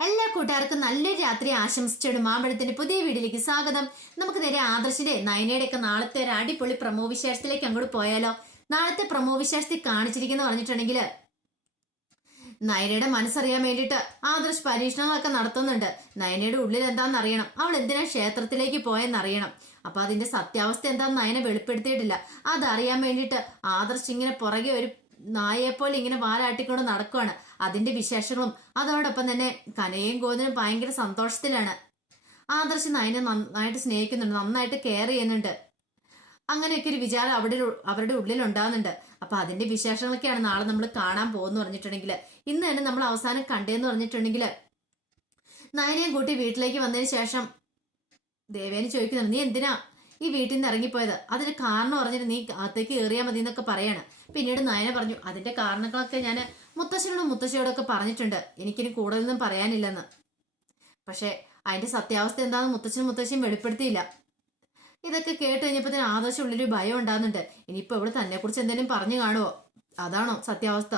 എല്ലാ കൂട്ടുകാർക്കും നല്ലൊരു രാത്രി ആശംസിച്ചിടും മാമ്പഴത്തിന്റെ പുതിയ വീഡിയോയിലേക്ക് സ്വാഗതം. നമുക്ക് നേരെ ആദർശിന്റെ നയനയുടെ ഒക്കെ നാളത്തെ ഒരു അടിപൊളി പ്രമോ വിശേഷത്തിലേക്ക് അങ്ങോട്ട് പോയാലോ. നാളത്തെ പ്രമോ വിശേഷത്തിൽ കാണിച്ചിരിക്കുന്ന പറഞ്ഞിട്ടുണ്ടെങ്കിൽ നയനയുടെ മനസ്സറിയാൻ വേണ്ടിയിട്ട് ആദർശ് പരീക്ഷണങ്ങളൊക്കെ നടത്തുന്നുണ്ട്. നയനയുടെ ഉള്ളിൽ എന്താണെന്ന് അറിയണം, അവൾ എന്തിനാ ക്ഷേത്രത്തിലേക്ക് പോയെന്നറിയണം. അപ്പൊ അതിന്റെ സത്യാവസ്ഥ എന്താണെന്ന് നയനെ വെളിപ്പെടുത്തിയിട്ടില്ല. അതറിയാൻ വേണ്ടിയിട്ട് ആദർശ് ഇങ്ങനെ പുറകെ ഒരു നായയെപ്പോലെ ഇങ്ങനെ വാലാട്ടിക്കൊണ്ട് നടക്കുവാണ്. അതിന്റെ വിശേഷങ്ങളും അതോടൊപ്പം തന്നെ കനയും ഗോവിന്ദനും ഭയങ്കര സന്തോഷത്തിലാണ്. ആദർശ് നയനെ നന്നായിട്ട് സ്നേഹിക്കുന്നുണ്ട്, നന്നായിട്ട് കെയർ ചെയ്യുന്നുണ്ട്. അങ്ങനെയൊക്കെ ഒരു വിചാരം അവരുടെ ഉള്ളിൽ ഉണ്ടാകുന്നുണ്ട്. അപ്പൊ അതിന്റെ വിശേഷങ്ങളൊക്കെയാണ് നാളെ നമ്മൾ കാണാൻ പോകുന്നു പറഞ്ഞിട്ടുണ്ടെങ്കിൽ, ഇന്ന് തന്നെ നമ്മൾ അവസാനം കണ്ടേന്ന് പറഞ്ഞിട്ടുണ്ടെങ്കിൽ നയനയും കൂട്ടി വീട്ടിലേക്ക് വന്നതിന് ശേഷം ദേവേനെ ചോദിക്കുന്നുണ്ട്, നീ എന്തിനാ ഈ വീട്ടിൽ നിന്ന് ഇറങ്ങിപ്പോയത്? അതിന് കാരണം പറഞ്ഞിട്ട് നീ അകത്തേക്ക് കയറിയാൽ മതി എന്നൊക്കെ പറയാണ്. പിന്നീട് നയന പറഞ്ഞു, അതിന്റെ കാരണങ്ങളൊക്കെ ഞാൻ മുത്തശ്ശനോടും മുത്തശ്ശിയോടൊക്കെ പറഞ്ഞിട്ടുണ്ട്, എനിക്കിനി കൂടുതലൊന്നും പറയാനില്ലെന്ന്. പക്ഷെ അതിന്റെ സത്യാവസ്ഥ എന്താണെന്ന് മുത്തച്ഛനും മുത്തശ്ശിയും വെളിപ്പെടുത്തിയില്ല. ഇതൊക്കെ കേട്ട് കഴിഞ്ഞപ്പോ തന്നെ ആദർശം ഉള്ളിലൊരു ഭയം ഉണ്ടാകുന്നുണ്ട്. ഇനിയിപ്പോ ഇവിടെ തന്നെ കുറിച്ച് എന്തെങ്കിലും പറഞ്ഞു കാണുമോ? അതാണോ സത്യാവസ്ഥ?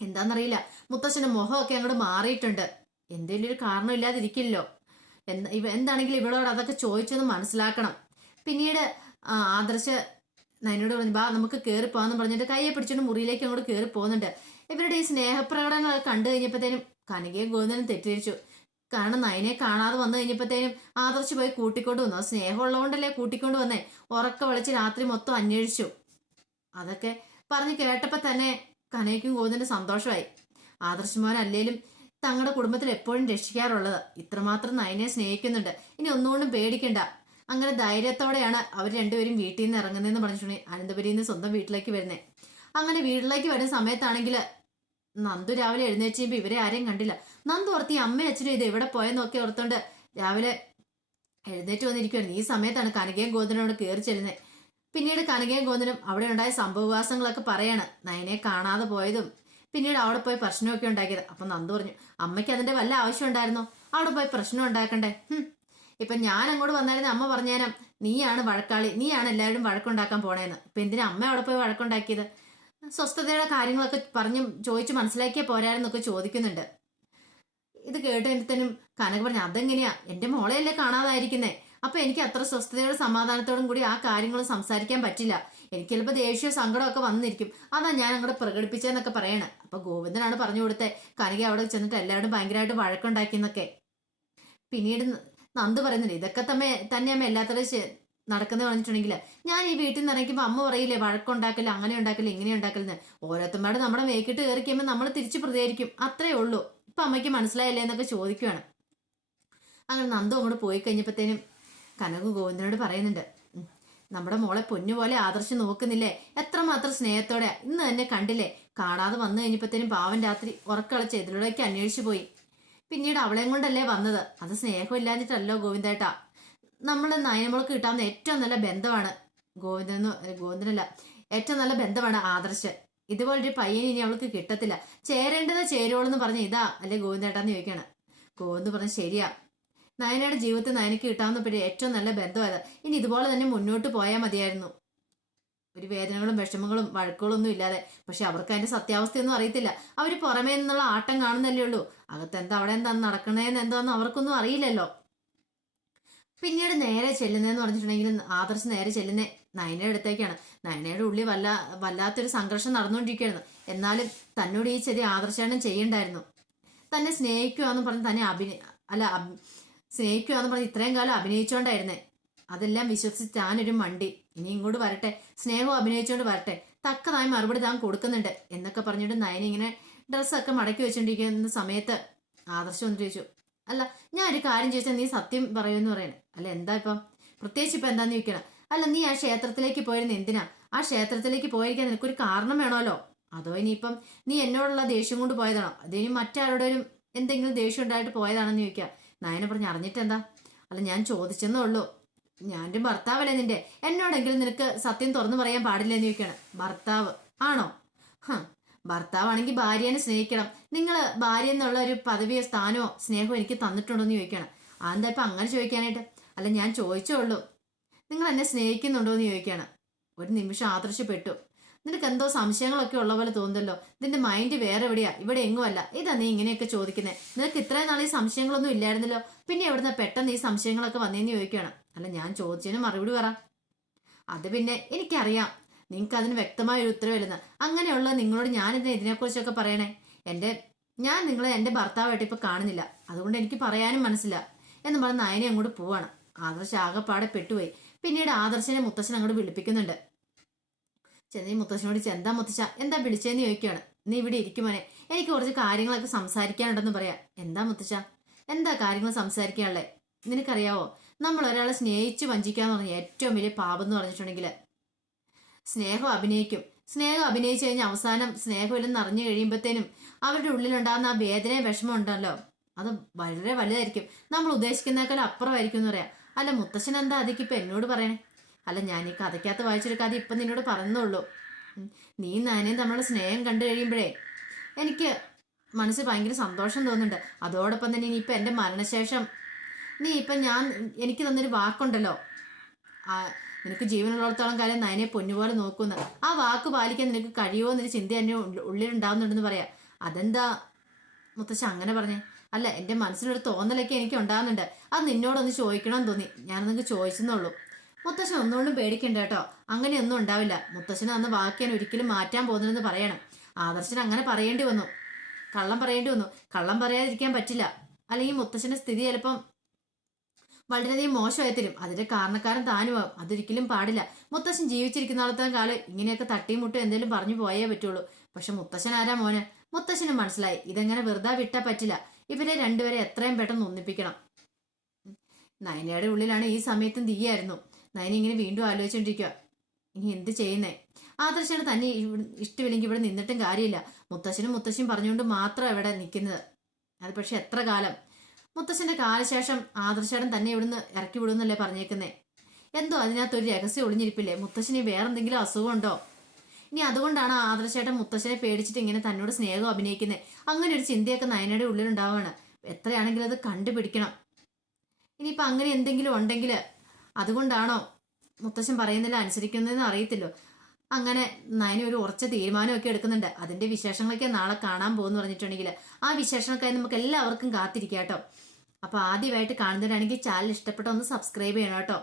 എന്താണെന്നറിയില്ല. മുത്തച്ഛന്റെ മുഖമൊക്കെ അങ്ങോട്ട് മാറിയിട്ടുണ്ട്. എന്തെങ്കിലും ഒരു കാരണം ഇല്ലാതിരിക്കില്ലല്ലോ. എന്താണെങ്കിലും ഇവളോട് അതൊക്കെ ചോദിച്ചൊന്ന് മനസ്സിലാക്കണം. പിന്നീട് ആദർശ് നയനോട് പറഞ്ഞു, ബാ നമുക്ക് കയറി പോകാന്ന് പറഞ്ഞിട്ട് കയ്യെ പിടിച്ചോണ്ട് മുറിയിലേക്ക് അങ്ങോട്ട് കയറി പോകുന്നുണ്ട്. ഇവരുടെ ഈ സ്നേഹപ്രകടനങ്ങൾ കണ്ടു കഴിഞ്ഞപ്പോഴത്തേനും കനകയും ഗോവിന്ദനും തെറ്റിദ്ധരിച്ചു. കാരണം നയനെ കാണാതെ വന്നു കഴിഞ്ഞപ്പോഴത്തേനും ആദർശ് പോയി കൂട്ടിക്കൊണ്ട് വന്നു. സ്നേഹമുള്ളതുകൊണ്ടല്ലേ കൂട്ടിക്കൊണ്ട് വന്നേ. ഉറക്ക വിളിച്ച് രാത്രി മൊത്തം അന്വേഷിച്ചു. അതൊക്കെ പറഞ്ഞ് കേട്ടപ്പോ തന്നെ കനയ്ക്കും ഗോവിന്ദനും സന്തോഷമായി. ആദർശ് മോൻ അല്ലേലും തങ്ങളുടെ കുടുംബത്തിൽ എപ്പോഴും രക്ഷിക്കാറുള്ളത്. ഇത്രമാത്രം നയനെ സ്നേഹിക്കുന്നുണ്ട്, ഇനി ഒന്നുകൊണ്ടും പേടിക്കണ്ട. അങ്ങനെ ധൈര്യത്തോടെയാണ് അവർ രണ്ടുപേരും വീട്ടിൽ നിന്ന് ഇറങ്ങുന്നതെന്ന് പറഞ്ഞിട്ടുണ്ടെങ്കിൽ അനന്തപുരിയിൽ നിന്ന് സ്വന്തം വീട്ടിലേക്ക് വരുന്നത്. അങ്ങനെ വീട്ടിലേക്ക് വരുന്ന സമയത്താണെങ്കിൽ നന്ദു രാവിലെ എഴുന്നേറ്റ് ചെയ്യുമ്പോൾ ഇവരെ ആരെയും കണ്ടില്ല. നന്ദു ഓർത്തി അമ്മയും അച്ഛനും ഇത് എവിടെ പോയെന്നൊക്കെ ഓർത്തോണ്ട് രാവിലെ എഴുന്നേറ്റ് വന്നിരിക്കുവായിരുന്നു. ഈ സമയത്താണ് കനകയും ഗോവിന്ദനോട് കയറി ചെല്ലുന്നത്. പിന്നീട് കനകയും ഗോവിന്ദനും അവിടെ ഉണ്ടായ സംഭവവികാസങ്ങളൊക്കെ പറയാണ്, നയനെ കാണാതെ പോയതും പിന്നീട് അവിടെ പോയി പ്രശ്നമൊക്കെ ഉണ്ടാക്കിയത്. അപ്പൊ നന്ദു പറഞ്ഞു, അമ്മയ്ക്ക് അതിന്റെ വല്ല ആവശ്യം ഉണ്ടായിരുന്നോ അവിടെ പോയി പ്രശ്നം ഉണ്ടാക്കണ്ടേ? ഇപ്പൊ ഞാൻ അങ്ങോട്ട് വന്നായിരുന്ന അമ്മ പറഞ്ഞേരം നീയാണ് വഴക്കാളി, നീയാണ് എല്ലാവരും വഴക്കുണ്ടാക്കാൻ പോണേന്ന്. ഇപ്പൊ എന്തിനാ അമ്മ അവിടെ പോയി വഴക്കുണ്ടാക്കിയത്? സ്വസ്ഥതയുടെ കാര്യങ്ങളൊക്കെ പറഞ്ഞു ചോദിച്ചു മനസ്സിലാക്കിയ പോരാരെന്നൊക്കെ ചോദിക്കുന്നുണ്ട്. ഇത് കേട്ടതിനും കനക പറഞ്ഞു, അതെങ്ങനെയാ, എന്റെ മോളെയല്ലേ കാണാതായിരിക്കുന്നേ. അപ്പൊ എനിക്ക് അത്ര സ്വസ്ഥതയുടെ സമാധാനത്തോടും കൂടി ആ കാര്യങ്ങൾ സംസാരിക്കാൻ പറ്റില്ല. എനിക്ക് ചിലപ്പോൾ ദേഷ്യ സങ്കടമൊക്കെ വന്നിരിക്കും, അതാ ഞാൻ അങ്ങോട്ട് പ്രകടിപ്പിച്ചതെന്നൊക്കെ പറയണ. അപ്പൊ ഗോവിന്ദനാണ് പറഞ്ഞു കൊടുത്തേ കനക അവിടെ ചെന്നിട്ട് എല്ലാവരും ഭയങ്കരമായിട്ട് വഴക്കുണ്ടാക്കിയെന്നൊക്കെ. പിന്നീട് നന്ദു പറയുന്നുണ്ട്, ഇതൊക്കെ തന്നെ അമ്മ എല്ലാത്തരം നടക്കുന്നത് പറഞ്ഞിട്ടുണ്ടെങ്കിൽ ഞാൻ ഈ വീട്ടിൽ നിന്ന് ഇറങ്ങിക്കുമ്പോൾ അമ്മ പറയില്ലേ വഴക്കുണ്ടാക്കില്ല, അങ്ങനെ ഉണ്ടാക്കില്ല, ഇങ്ങനെ ഉണ്ടാക്കില്ലെന്ന്. ഓരോരുത്തന്മാട് നമ്മുടെ മേക്കിട്ട് കയറിക്കുമ്പോൾ നമ്മൾ തിരിച്ചു പ്രതികരിക്കും, അത്രേ ഉള്ളൂ. ഇപ്പൊ അമ്മയ്ക്ക് മനസ്സിലായില്ലേ എന്നൊക്കെ ചോദിക്കുവാണ്. അങ്ങനെ നന്ദു അങ്ങോട്ട് പോയി കഴിഞ്ഞപ്പോഴത്തേനും കനക ഗോവിന്ദനോട് പറയുന്നുണ്ട്, നമ്മുടെ മോളെ പൊന്നുപോലെ ആദർശം നോക്കുന്നില്ലേ, എത്രമാത്രം സ്നേഹത്തോടെ. ഇന്ന് തന്നെ കണ്ടില്ലേ, കാണാതെ വന്നു കഴിഞ്ഞപ്പോഴത്തേനും പാവൻ രാത്രി ഉറക്കളച്ച് എതിലൂടെയൊക്കെ അന്വേഷിച്ചു പോയി. പിന്നീട് അവളെയും കൊണ്ടല്ലേ വന്നത്. അത് സ്നേഹം ഇല്ലാഞ്ഞിട്ടല്ലോ ഗോവിന്ദേട്ടാ. നമ്മളെ നയനമോൾക്ക് കിട്ടാവുന്ന ഏറ്റവും നല്ല ബന്ധമാണ് ഗോവിന്ദനല്ല, ഏറ്റവും നല്ല ബന്ധമാണ് ആദർശ്. ഇതുപോലൊരു പയ്യൻ ഇനി അവൾക്ക് കിട്ടത്തില്ല. ചേരേണ്ടത് ചേരുവോളെന്ന് പറഞ്ഞ ഇതാ അല്ലെ ഗോവിന്ദേട്ടാന്ന് ചോദിക്കാണ്. ഗോവിന്ദ് പറഞ്ഞ ശരിയാ, നയനയുടെ ജീവിതത്തിൽ നയനക്ക് കിട്ടാവുന്ന ഏറ്റവും നല്ല ബന്ധമായത്. ഇനി ഇതുപോലെ തന്നെ മുന്നോട്ട് പോയാൽ മതിയായിരുന്നു, ഒരു വേദനകളും വിഷമങ്ങളും വഴക്കുകളും ഒന്നും ഇല്ലാതെ. പക്ഷെ അവർക്ക് അതിന്റെ സത്യാവസ്ഥയൊന്നും അറിയത്തില്ല. അവർ പുറമേ നിന്നുള്ള ആട്ടം കാണുന്നല്ലേ ഉള്ളൂ. അകത്തെന്താ അവിടെ എന്താ നടക്കണേന്ന് എന്താന്ന് അവർക്കൊന്നും അറിയില്ലല്ലോ. പിന്നീട് നേരെ ചെല്ലുന്നതെന്ന് പറഞ്ഞിട്ടുണ്ടെങ്കിൽ ആദർശ് നേരെ ചെല്ലുന്ന നയനയുടെ അടുത്തേക്കാണ്. നയനയുടെ ഉള്ളിൽ വല്ലാത്തൊരു സംഘർഷം നടന്നുകൊണ്ടിരിക്കുകയായിരുന്നു. എന്നാലും തന്നോട് ഈ ചെറിയ ആദർശാനം ചെയ്യണ്ടായിരുന്നു. തന്നെ സ്നേഹിക്കുവാന്ന് പറഞ്ഞ് തന്നെ സ്നേഹിക്കുവാന്ന് പറഞ്ഞ് ഇത്രയും കാലം അഭിനയിച്ചോണ്ടായിരുന്നേ. അതെല്ലാം വിശ്വസിച്ച് താനൊരു മണ്ടി. ഇനി ഇങ്ങോട്ട് വരട്ടെ, സ്നേഹവും അഭിനയിച്ചുകൊണ്ട് വരട്ടെ, തക്കതായി മറുപടി താൻ കൊടുക്കുന്നുണ്ട് എന്നൊക്കെ പറഞ്ഞിട്ട് നയന ഇങ്ങനെ ഡ്രസ്സൊക്കെ മടക്കി വെച്ചോണ്ടിരിക്കുന്ന സമയത്ത് ആദർശം വന്നിട്ട് ചോദിച്ചു, അല്ല ഞാൻ ഒരു കാര്യം ചോദിച്ചാൽ നീ സത്യം പറയുമെന്ന് പറയണേ. അല്ല എന്താ ഇപ്പം, പ്രത്യേകിച്ച് ഇപ്പൊ എന്താന്ന് ചോദിക്കണം. അല്ല നീ ആ ക്ഷേത്രത്തിലേക്ക് പോയിരുന്ന എന്തിനാ? ആ ക്ഷേത്രത്തിലേക്ക് പോയിരിക്കാൻ നിനക്കൊരു കാരണം വേണമല്ലോ. അതോ ഇനിയിപ്പം നീ എന്നോടുള്ള ദേഷ്യം കൊണ്ട് പോയതാണോ, അതിനി മറ്റാരോടും എന്തെങ്കിലും ദേഷ്യം ഉണ്ടായിട്ട് പോയതാണെന്ന് ചോദിക്കുക. നയന പറഞ്ഞ് അറിഞ്ഞിട്ടെന്താ, അല്ല ഞാൻ ചോദിച്ചെന്നേ ഉള്ളൂ, ഞാൻ്റെ ഭർത്താവല്ലേ നിന്റെ, എന്നോടെങ്കിലും നിനക്ക് സത്യം തുറന്നു പറയാൻ പാടില്ലെന്ന് ചോദിക്കാണ്. ഭർത്താവ് ആണോ? ഭർത്താവാണെങ്കിൽ ഭാര്യനെ സ്നേഹിക്കണം. നിങ്ങൾ ഭാര്യ എന്നുള്ള ഒരു പദവിയോ സ്ഥാനമോ സ്നേഹമോ എനിക്ക് തന്നിട്ടുണ്ടോ എന്ന് ചോദിക്കണം. അതെന്താ ഇപ്പം അങ്ങനെ ചോദിക്കാനായിട്ട്? അല്ല ഞാൻ ചോദിച്ചേ ഉള്ളൂ, നിങ്ങൾ എന്നെ സ്നേഹിക്കുന്നുണ്ടോ എന്ന് ചോദിക്കുകയാണ്. ഒരു നിമിഷം ആദർശപ്പെട്ടു. നിനക്ക് എന്തോ സംശയങ്ങളൊക്കെ ഉള്ള പോലെ തോന്നുന്നല്ലോ. ഇതിന്റെ മൈൻഡ് വേറെ എവിടെയാ, ഇവിടെ എങ്ങുമല്ല. ഇതാ നീ ഇങ്ങനെയൊക്കെ ചോദിക്കുന്നത്. നിനക്ക് ഇത്രയും നാൾ ഈ സംശയങ്ങളൊന്നും ഇല്ലായിരുന്നല്ലോ, പിന്നെ എവിടുന്ന പെട്ടെന്ന് ഈ സംശയങ്ങളൊക്കെ വന്നേന്ന് ചോദിക്കുകയാണ്. അല്ല, ഞാൻ ചോദിച്ചതിന് മറുപടി പറ. അത് പിന്നെ എനിക്കറിയാം നിങ്ങൾക്ക് അതിന് വ്യക്തമായ ഒരു ഉത്തരവില്ലെന്ന്. അങ്ങനെയുള്ള നിങ്ങളോട് ഞാൻ ഇതിനെക്കുറിച്ചൊക്കെ പറയണേ? ഞാൻ നിങ്ങളെ എൻ്റെ ഭർത്താവായിട്ട് ഇപ്പൊ കാണുന്നില്ല, അതുകൊണ്ട് എനിക്ക് പറയാനും മനസ്സില്ല എന്ന് പറഞ്ഞ് നയനെ അങ്ങോട്ട് പോവാണ്. ആദർശ് ആകെപ്പാടെ പെട്ടുപോയി. പിന്നീട് ആദർശനെ മുത്തശ്ശൻ അങ്ങോട്ട് വിളിപ്പിക്കുന്നുണ്ട്. ചെന്നൈ മുത്തശ്ശനോട് എന്താ മുത്തശ്ശ, എന്താ വിളിച്ചതെന്ന് ചോദിക്കുകയാണ്. നീ ഇവിടെ ഇരിക്കുമോനെ, എനിക്ക് കുറച്ച് കാര്യങ്ങളൊക്കെ സംസാരിക്കാനുണ്ടെന്ന് പറയാം. എന്താ മുത്തശ്ശ, എന്താ കാര്യങ്ങൾ സംസാരിക്കാനുള്ളത്? നിനക്കറിയാവോ, നമ്മൾ ഒരാളെ സ്നേഹിച്ച് വഞ്ചിക്കാന്ന് പറഞ്ഞ ഏറ്റവും വലിയ പാപം എന്ന് പറഞ്ഞിട്ടുണ്ടെങ്കിൽ സ്നേഹം അഭിനയിക്കും. സ്നേഹം അഭിനയിച്ചു കഴിഞ്ഞാൽ അവസാനം സ്നേഹമില്ലെന്ന് അറിഞ്ഞു കഴിയുമ്പോഴത്തേനും അവരുടെ ഉള്ളിലുണ്ടാകുന്ന ആ വേദനയും വിഷമം ഉണ്ടല്ലോ, അത് വളരെ വലുതായിരിക്കും. നമ്മൾ ഉദ്ദേശിക്കുന്നേക്കാൾ അപ്പുറമായിരിക്കും എന്ന് പറയാം. അല്ല മുത്തശ്ശൻ എന്താ അതൊക്കെ ഇപ്പൊ എന്നോട് പറയണേ? അല്ല, ഞാൻ ഈ കഥയ്ക്കകത്ത് വായിച്ചൊരു കഥ ഇപ്പം നിന്നോട് പറഞ്ഞുള്ളൂ. നീ നാനേയും തമ്മിലുള്ള സ്നേഹം കണ്ടു കഴിയുമ്പോഴേ എനിക്ക് മനസ്സിൽ ഭയങ്കര സന്തോഷം തോന്നുന്നുണ്ട്. അതോടൊപ്പം തന്നെ ഇനിയിപ്പോൾ എൻ്റെ മരണശേഷം നീ ഇപ്പം എനിക്ക് തന്നൊരു വാക്കുണ്ടല്ലോ, നിനക്ക് ജീവനുള്ളിടത്തോളം കാലം നയനെ പൊന്നുപോലെ നോക്കുന്നു. ആ വാക്ക് പാലിക്കാൻ നിനക്ക് കഴിയുമോ എന്നൊരു ചിന്ത എൻ്റെ ഉള്ളിലുണ്ടാവുന്നുണ്ടെന്ന് പറയാം. അതെന്താ മുത്തശ്ശ അങ്ങനെ പറഞ്ഞേ? അല്ല, എൻ്റെ മനസ്സിലൊരു തോന്നലൊക്കെ എനിക്ക് ഉണ്ടാകുന്നുണ്ട്. അത് നിന്നോടൊന്ന് ചോദിക്കണമെന്ന് തോന്നി, ഞാൻ നിങ്ങൾക്ക് ചോദിച്ചെന്നുള്ളൂ. മുത്തശ്ശൻ ഒന്നുകൊണ്ടും പേടിക്കണ്ട കേട്ടോ, അങ്ങനെയൊന്നും ഉണ്ടാവില്ല. മുത്തശ്ശന് അന്ന് വാക്ക് ഞാൻ ഒരിക്കലും മാറ്റാൻ പോകുന്നില്ലെന്ന് പറയണം. ആദർശന് അങ്ങനെ പറയേണ്ടി വന്നു, കള്ളം പറയേണ്ടി വന്നു. കള്ളം പറയാതിരിക്കാൻ പറ്റില്ല, അല്ലെങ്കിൽ മുത്തശ്ശന്റെ സ്ഥിതി ചിലപ്പം വളരെയധികം മോശമായി തരും. അതിന്റെ കാരണക്കാരൻ താനുമാവും. അതൊരിക്കലും പാടില്ല. മുത്തശ്ശൻ ജീവിച്ചിരിക്കുന്നിടത്തോളം കാലം ഇങ്ങനെയൊക്കെ തട്ടിയും മുട്ടും എന്തെങ്കിലും പറഞ്ഞു പോയേ പറ്റുള്ളൂ. പക്ഷെ മുത്തശ്ശൻ ആരാ മോന്? മുത്തശ്ശന് മനസ്സിലായി ഇതെങ്ങനെ വെറുതെ വിട്ടാ പറ്റില്ല. ഇവരെ രണ്ടുപേരെ എത്രയും പെട്ടെന്ന് ഒന്നിപ്പിക്കണം. നയനയുടെ ഉള്ളിലാണ് ഈ സമയത്തും തീയായിരുന്നു. നയന ഇങ്ങനെ വീണ്ടും ആലോചിച്ചോണ്ടിരിക്കുക, ഇനി എന്ത് ചെയ്യുന്നേ? ആദർശന് തന്നെ ഇഷ്ടമില്ലെങ്കിൽ ഇവിടെ നിന്നിട്ടും കാര്യമില്ല. മുത്തശ്ശനും മുത്തശ്ശിയും പറഞ്ഞുകൊണ്ട് മാത്രം ഇവിടെ നിൽക്കുന്നത്. അത് പക്ഷെ എത്ര കാലം? മുത്തശ്ശന്റെ കാലശേഷം ആദർശേടൻ തന്നെ ഇവിടുന്ന് ഇറക്കി വിടുന്നല്ലേ പറഞ്ഞേക്കുന്നേ. എന്തോ അതിനകത്തൊരു രഹസ്യം ഒളിഞ്ഞിരിപ്പില്ലേ? മുത്തശ്ശന് വേറെന്തെങ്കിലും അസുഖമുണ്ടോ? ഇനി അതുകൊണ്ടാണ് ആദർശേട്ടൻ മുത്തശ്ശനെ പേടിച്ചിട്ട് ഇങ്ങനെ തന്നോട് സ്നേഹം അഭിനയിക്കുന്നത്. അങ്ങനെ ഒരു ചിന്തയൊക്കെ നയനയുടെ ഉള്ളിലുണ്ടാവുകയാണ്. എത്രയാണെങ്കിലും അത് കണ്ടുപിടിക്കണം. ഇനിയിപ്പോൾ അങ്ങനെ എന്തെങ്കിലും ഉണ്ടെങ്കിൽ അതുകൊണ്ടാണോ മുത്തശ്ശൻ പറയുന്നില്ല അനുസരിക്കുന്നതെന്ന് അറിയത്തില്ലോ. അങ്ങനെ നയന ഒരു ഉറച്ച തീരുമാനമൊക്കെ എടുക്കുന്നുണ്ട്. അതിന്റെ വിശേഷങ്ങളൊക്കെ നാളെ കാണാൻ പോകുന്നു പറഞ്ഞിട്ടുണ്ടെങ്കിൽ ആ വിശേഷങ്ങൾക്കായി നമുക്ക് എല്ലാവർക്കും കാത്തിരിക്കാം കേട്ടോ. അപ്പോൾ ആദ്യമായിട്ട് കാണുന്നവരാണെങ്കിൽ ചാനൽ ഇഷ്ടപ്പെട്ട ഒന്ന് സബ്സ്ക്രൈബ് ചെയ്യണം കേട്ടോ.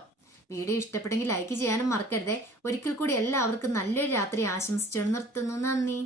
വീഡിയോ ഇഷ്ടപ്പെട്ടെങ്കിൽ ലൈക്ക് ചെയ്യാനും മറക്കരുതേ. ഒരിക്കൽ കൂടി എല്ലാവർക്കും നല്ലൊരു രാത്രി ആശംസിച്ചു നിർത്തുന്നു. നന്ദി.